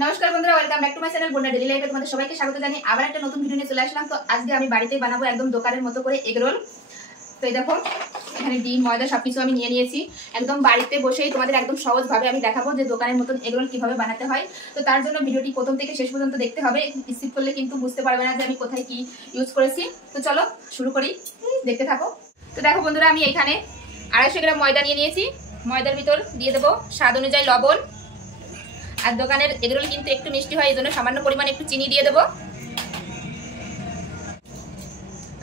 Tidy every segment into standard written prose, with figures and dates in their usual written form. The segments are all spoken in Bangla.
নমস্কার বন্ধুরা, welcome back to my channel বন্যা ডেইলি লাইফে তোমাদের সবাইকে স্বাগত জানাই। আবার একটা নতুন ভিডিও নিয়ে চলে আসলাম। তো আজকে আমি বাড়িতেই বানাবো একদম দোকানের মতো করে এগ রোল। তো এই দেখো, এখানে ডিম ময়দা সবকিছু আমি নিয়ে নিয়েছি। একদম বাড়িতে বসেই তোমাদের একদম সহজভাবে আমি দেখাবো যে দোকানের মতন এগ রোল কিভাবে বানাতে হয়। তো তার জন্য ভিডিওটি প্রথম থেকে শেষ পর্যন্ত দেখতে হবে, স্কিপ করলে কিন্তু বুঝতে পারবে না যে আমি কোথায় কি ইউজ করেছি। তো চলো শুরু করি, দেখতে থাকো। তো দেখো বন্ধুরা, আমি এখানে 250 গ্রাম ময়দা নিয়ে নিয়েছি। ময়দার ভিতর দিয়ে দেবো স্বাদ অনুযায়ী লবণ। আর দোকানের এগরোল কিন্তু একটু মিষ্টি হয়, এই জন্য সামান্য পরিমাণে একটু চিনি দিয়ে দেবো।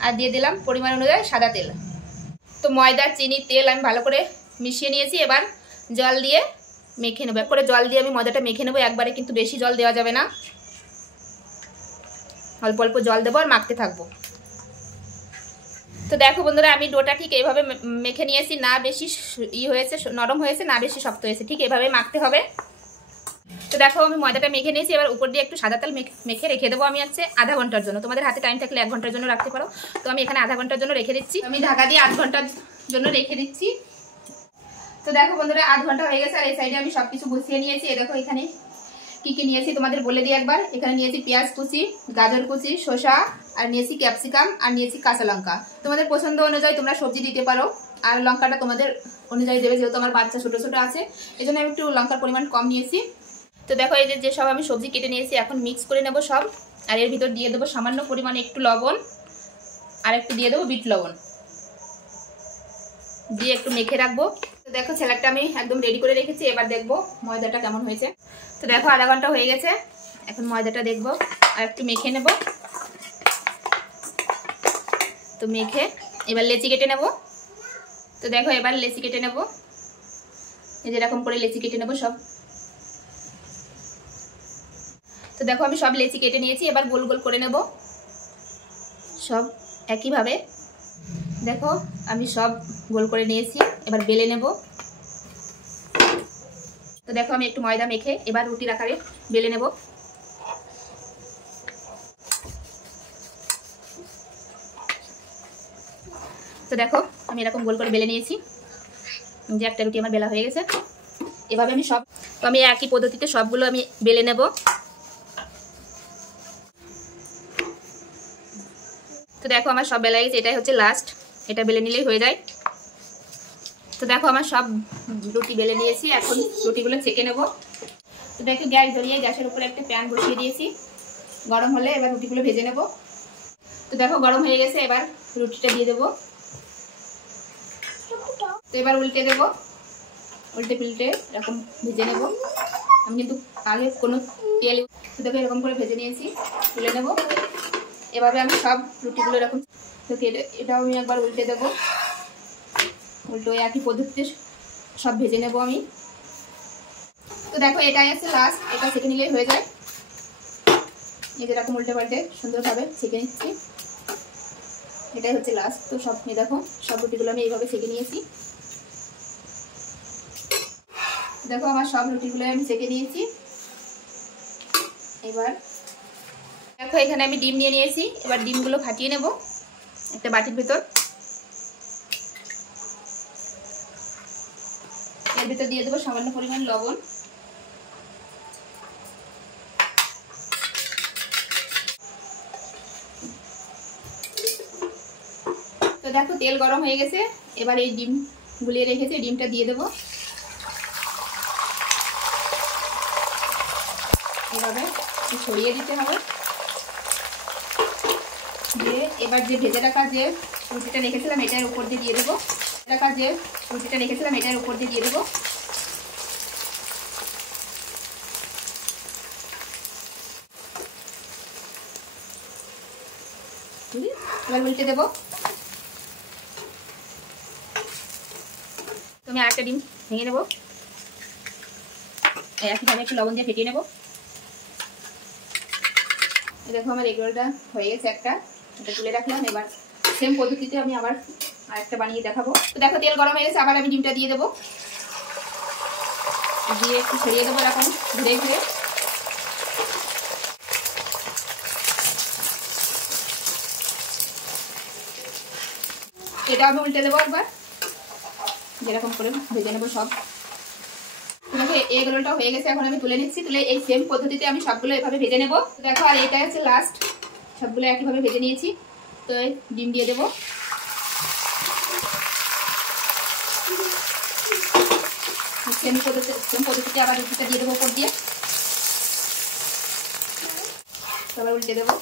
আর দিয়ে দিলাম পরিমাণ অনুযায়ী সাদা তেল। তো ময়দা, চিনি, তেল আমি ভালো করে মিশিয়ে নিয়েছি। এবার জল দিয়ে মেখে নেবো। করে জল দিয়ে আমি ময়দাটা মেখে নেবো। একবারে কিন্তু বেশি জল দেওয়া যাবে না, অল্প অল্প জল দেবো আর মাখতে থাকবো। তো দেখো বন্ধুরা, আমি ডোটা ঠিক এইভাবে মেখে নিয়েছি। না বেশি হয়েছে নরম হয়েছে, না বেশি শক্ত হয়েছে, ঠিক এইভাবে মাখতে হবে। তো দেখো আমি ময়দাটা মেখে নিয়েছি। এবার উপর দিয়ে একটু সাদা তেল মেখে রেখে দেবো আমি আধা ঘন্টার জন্য। তোমাদের হাতে টাইম থাকলে 1 ঘন্টার জন্য রাখতে পারো। তো আমি এখানে আধা ঘন্টার জন্য রেখে দিচ্ছি। আমি ঢাকা দিয়ে 8 ঘন্টার জন্য রেখে দিচ্ছি। তো দেখো বন্ধুরা, 8 ঘন্টা হয়ে গেছে। আর এই সাইডে আমি সবকিছু গুছিয়ে নিয়েছি। দেখো এখানে কি কি নিয়েছি তোমাদের বলে দিই একবার। এখানে নিয়েছি পেঁয়াজ কুচি, গাজর কুচি, শসা, আর নিয়েছি ক্যাপসিকাম, আর নিয়েছি কাঁচা লঙ্কা। তোমাদের পছন্দ অনুযায়ী তোমরা সবজি দিতে পারো, আর লঙ্কাটা তোমাদের অনুযায়ী দেবে। যেহেতু আমার বাচ্চা ছোট ছোট আছে, এই জন্য আমি একটু লঙ্কার পরিমাণ কম নিয়েছি। তো দেখো এই যে সব আমি সবজি কেটে নিয়েছি, এখন মিক্স করে নেব সব। আর এর ভিতর দিয়ে দেবো সামান্য পরিমাণে একটু লবণ, আর একটু দিয়ে দেবো বিট লবণ, দিয়ে একটু মেখে রাখবো। তো দেখো স্যালাডটা আমি একদম রেডি করে রেখেছি। এবার দেখবো ময়দাটা কেমন হয়েছে। তো দেখো আধা ঘন্টা হয়ে গেছে। এখন ময়দাটা দেখবো আর একটু মেখে নেব। তো মেখে এবার লেচি কেটে নেব। তো দেখো এবার লেচি কেটে নেব, এই যেরকম করে লেচি কেটে নেব সব। তো দেখো আমি সব লেচি কেটে নিয়েছি। এবার গোল গোল করে নেব সব একইভাবে। দেখো আমি সব গোল করে নিয়েছি, এবার বেলে নেব। তো দেখো আমি একটু ময়দা মেখে এবার রুটির আকারে বেলে নেব। তো দেখো আমি এরকম গোল করে বেলে নিয়েছি, যে একটা রুটি আমার বেলা হয়ে গেছে। এভাবে আমি সব, তো আমি একই পদ্ধতিতে সবগুলো আমি বেলে নেব। তো দেখো আমার সব বেলা গেছে, এটাই হচ্ছে লাস্ট, এটা বেলে নিলেই হয়ে যায়। তো দেখো আমার সব রুটি বেলে নিয়েছি। এখন রুটিগুলো ছেঁকে নেব। তো দেখো গ্যাস ধরিয়ে গ্যাসের উপরে একটা প্যান বসিয়ে দিয়েছি, গরম হলে এবার রুটিগুলো ভেজে নেব। তো দেখো গরম হয়ে গেছে, এবার রুটিটা দিয়ে দেবো। তো এবার উল্টে দেবো, উল্টে পিল্টে এরকম ভেজে নেব। আমি কিন্তু আগে কোনো তেল, তো দেখো এরকম করে ভেজে নিয়েছি, তুলে নেব। এভাবে আমি সব রুটিগুলো এরকম, তো এটাও আমি একবার উল্টে দেবো। উল্টো একই পদ্ধতিতে সব ভেজে নেব আমি। তো দেখো এটাই আছে লাস্ট, এটা ছেঁকে নিলেই হয়ে যায়। এই যেরকম উল্টে পাল্টে সুন্দরভাবে ছেঁকে নিচ্ছি, এটাই হচ্ছে লাস্ট। তো সব নিয়ে দেখো সব রুটিগুলো আমি এইভাবে ছেঁকে নিয়েছি। দেখো আমার সব রুটিগুলো আমি ছেঁকে নিয়েছি। এবার দেখো এখানে আমি ডিম নিয়ে নিয়েছি। এবার ডিমগুলো ফাটিয়ে নেব একটা বাটির ভিতর। এর ভিতর দিয়ে দেবো সামান্য পরিমাণ লবণ। তো দেখো তেল গরম হয়ে গেছে। এবার এই ডিম গুলিয়ে রেখেছে, ডিমটা দিয়ে দেবো। এভাবে ছড়িয়ে দিতে হবে। দিয়ে এবার যে ভেজে রাখা যে রুটিটা রেখেছিলাম এটার উপর দিয়ে দিয়ে দেবো। এবার উল্টে দেবো। তুমি আরেকটা ডিম ভেঙে নেবো, একইভাবে একটু লবণ দিয়ে ফেটিয়ে নেবো। দেখো আমার এগ রোলটা হয়ে গেছে একটা, এটা তুলে রাখলাম। এবার সেম পদ্ধতিতে আমি আবার আরেকটা বানিয়ে দেখাবো। তো দেখো তেল গরম হয়ে গেছে, আবার আমি ডিমটা দিয়ে দেবো। দিয়ে একটু ছড়িয়ে দেবো এরকম ঘুরে ঘুরে। এটা আমি উল্টে দেবো একবার, যেরকম করে ভেজে নেবো সব। দেখো এগ রোলটা হয়ে গেছে, এখন আমি তুলে নিচ্ছি। তুলে এই সেম পদ্ধতিতে আমি সবগুলো এভাবে ভেজে নেব। দেখো আর এটা হচ্ছে লাস্ট, সবগুলো একইভাবে ভেজে নিয়েছি। তো ডিম দিয়ে দেবো। সেম পদ্ধতিতে আবার রুটিটা দিয়ে দেবো উপর দিয়ে, আবার উল্টে দেবো।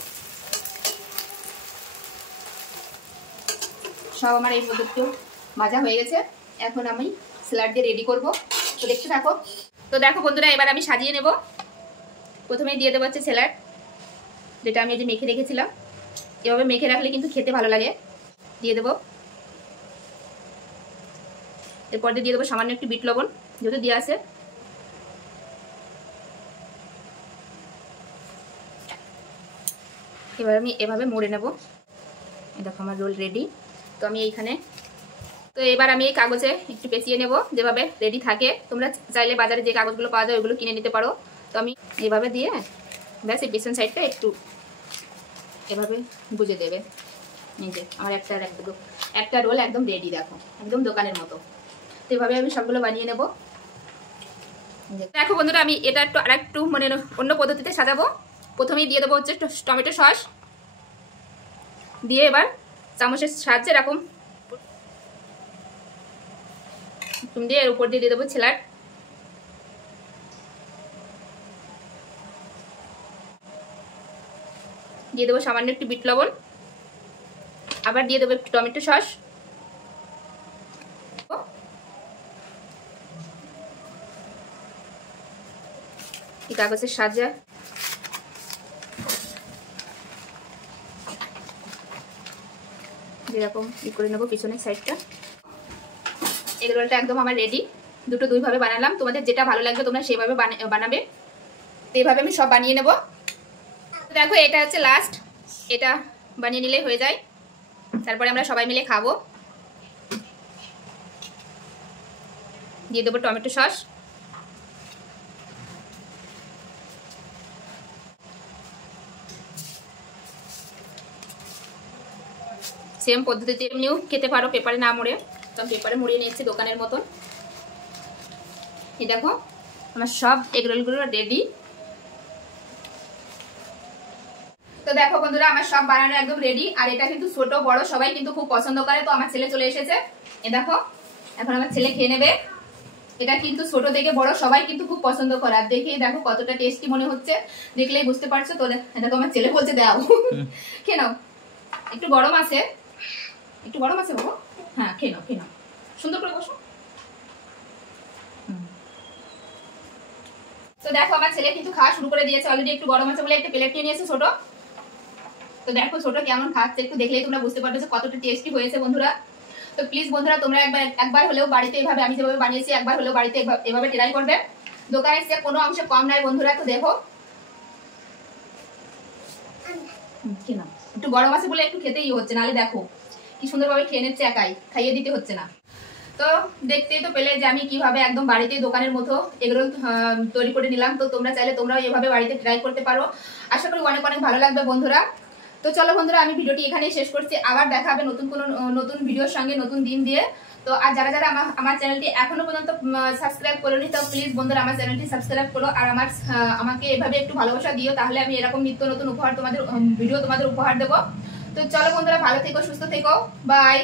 সব আমার এই পদ্ধতিও ভাজা হয়ে গেছে। এখন আমি স্যালাড দিয়ে রেডি করব, তো দেখতে থাকো। তো দেখো বন্ধুরা, এবার আমি সাজিয়ে নেব। প্রথমেই দিয়ে দেবো হচ্ছে স্যালাড, যেটা আমি এই যে মেখে রেখেছিলাম। এভাবে মেখে রাখলে কিন্তু খেতে ভালো লাগে। দিয়ে দেবো। এরপর দিয়ে দেবো সামান্য একটু বিট লবণ, যেহেতু দিয়ে আছে। এবার আমি এভাবে মুড়ে নেব। দেখো আমার রোল রেডি। তো আমি এইখানে, তো এবার আমি এই কাগজে একটু পেঁচিয়ে নেব, যেভাবে রেডি থাকে। তোমরা চাইলে বাজারে যে কাগজগুলো পাওয়া যায় ওইগুলো কিনে নিতে পারো। তো আমি এইভাবে দিয়ে ব্যাস এই পিছন সাইডটা একটু এভাবে গুজে দেবে। এই যে আমার একটা রোল একদম রেডি, দেখো একদম দোকানের মতো। তো এভাবে আমি সবগুলো বানিয়ে নেব। দেখো বন্ধুরা, আমি এটা আরেকটু মানে অন্য পদ্ধতিতে সাজাবো। প্রথমেই দিয়ে দেবো হচ্ছে টমেটো সস, দিয়ে এবার চামচের সাহায্যে এরকম দিয়ে এর উপর দিয়ে দেবো স্যালাড। দিয়ে দেবো সামান্য একটু বিট লবণ, আবার দিয়ে দেবো একটু টমেটো সস। এই কাগজের সাহায্যে যেরকম করে নেবো পিছনের সাইডটা। এগ রোলটা একদম আমার রেডি। দুইভাবে বানালাম, তোমাদের যেটা ভালো লাগবে তোমরা সেভাবে বানাবে। তো এইভাবে আমি সব বানিয়ে নেব। দেখো এটা হচ্ছে লাস্ট, এটা বানিয়ে নিলে হয়ে যায়। তারপরে আমরা সবাই মিলে খাবো। দিয়ে দেবো টমেটো সস, সেম পদ্ধতিতে এমনিও খেতে পারো, পেপারে না মুড়ে। তো আমি পেপারে মুড়িয়ে নিয়েছি দোকানের মতন। এই দেখো আমার সব এগ রোলগুলো রেডি। তো দেখো বন্ধুরা, আমার সব বানানো একদম রেডি। আর এটা কিন্তু ছোট বড় সবাই কিন্তু খুব পছন্দ করে। তো আমার ছেলে চলে এসেছে, এ দেখো এখন আমার ছেলে খেয়ে নেবে। এটা কিন্তু ছোট থেকে বড় সবাই কিন্তু খুব পছন্দ করে। আর দেখে দেখো কতটা টেস্টি মনে হচ্ছে, দেখলেই বুঝতে পারছো। তো দেখো আমার ছেলে বলছে দাও, খেয়ে নাও। একটু গরম আছে বাবু। হ্যাঁ খেয়ে নাও, সুন্দর করে বসো। তো দেখো আমার ছেলে কিন্তু খাওয়া শুরু করে দিয়েছে অলরেডি। একটু গরম আছে বলে একটা প্লেট নিয়ে নিয়েছে ছোট। তো দেখো ছোট কেমন খাচ্ছে, একটু দেখলেই তোমরা বুঝতে পারবে যে কতটা টেস্টি হয়েছে বন্ধুরা। তো প্লিজ বন্ধুরা, তোমরা একবার হলেও বাড়িতে এভাবে আমি যেভাবে বানিয়েছি একবার হলেও বাড়িতে এভাবে ট্রাই করবে। দোকানের চেয়ে কোনো অংশে কম নাই বন্ধুরা। তো দেখো একটু গরম আছে বলে একটু খেতেই হচ্ছে, নাহলে দেখো কি সুন্দরভাবে খেয়ে নিচ্ছে একাই, খাইয়ে দিতে হচ্ছে না। তো দেখতেই তো পেলে যে আমি কিভাবে একদম বাড়িতে দোকানের মতো এগরোল তৈরি করে নিলাম। তো তোমরা চাইলে তোমরাও এভাবে বাড়িতে ট্রাই করতে পারো। আশা করি অনেক অনেক ভালো লাগবে বন্ধুরা। তো চলো বন্ধুরা, আমি ভিডিওটি এখানেই শেষ করছি। আবার দেখা হবে নতুন ভিডিওর সঙ্গে নতুন দিন দিয়ে। তো আর যারা আমার চ্যানেলটি এখনো পর্যন্ত সাবস্ক্রাইব করেনি, তো প্লিজ বন্ধুরা আমার চ্যানেলটি সাবস্ক্রাইব করো। আর আমাকে এভাবে একটু ভালোবাসা দিও, তাহলে আমি এরকম নিত্য নতুন ভিডিও তোমাদের উপহার দেবো। তো চলো বন্ধুরা, ভালো থেকো, সুস্থ থেকো, বাই।